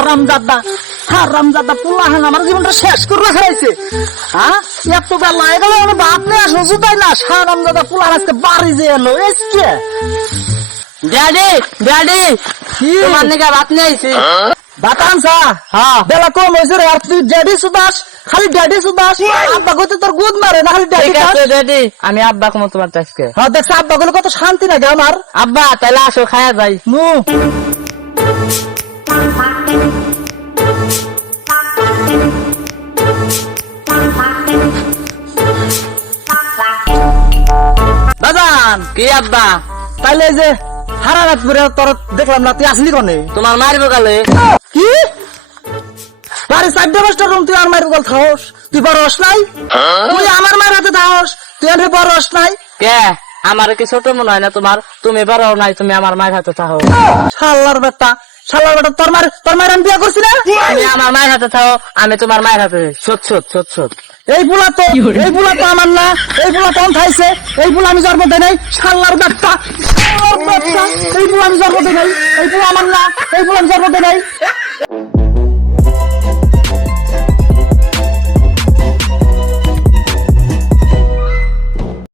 হারামজাদা পোলাহান আমার জীবনটা শেষ করে রাখাইছে। হ্যাঁ, এত বেলা এগুলো আমার বাপ নিয়ে আসলো জুতাই না। হারামজাদা পোলাহান আজকে বাড়ি যে এলো এসছে। ড্যাডি ড্যাডি কি তোমার নাকি ভাত নিয়ে আইছি। ভাত আনছা? হ্যাঁ বেলা কম হয়েছে রে, আর তুই ড্যাডি সুদাস, খালি ড্যাডি সুদাস। আব্বা কইতে তোর গুদ মারে না, খালি ড্যাডি ঠিক আছে ড্যাডি, আমি আব্বা কম তোমার আজকে। হ্যাঁ দেখছি আব্বা গুলো কত শান্তি লাগে আমার। আব্বা তাহলে আসো খায়া যাই। নু বাজান কি আব্বা? তাইলে এই যে সারা রাত পরে তোর দেখলাম না, তুই আসলি কনে? তোমার মারিব কালে। কি বাড়ি 4-5টা রুম, তুই আর মায়ের গল থাকস? তুই বড় হস নাই? তুই আমার মায়ের হাতে থাকস, তুই আর বড় হস নাই? কে আমার কি ছোট মনে হয় না তোমার? তুমি বড় নাই, তুমি আমার মায়ের হাতে থাকো। শালার বেটা, শালার বেটা, তোর মায়ের আমি বিয়া করছি না? তুমি আমার মায়ের হাতে থাকো, আমি তোমার মায়ের হাতে। সত এই বুলা তো আমার না, এই বুলা তো খাইছে, এই বুলা আমি জন্ম দেয় নাই। শালার বেটা, এই বুলা আমি জন্ম দেয় নাই, এই বুলা আমার না, এই বুলা আমি জন্ম দেয় নাই।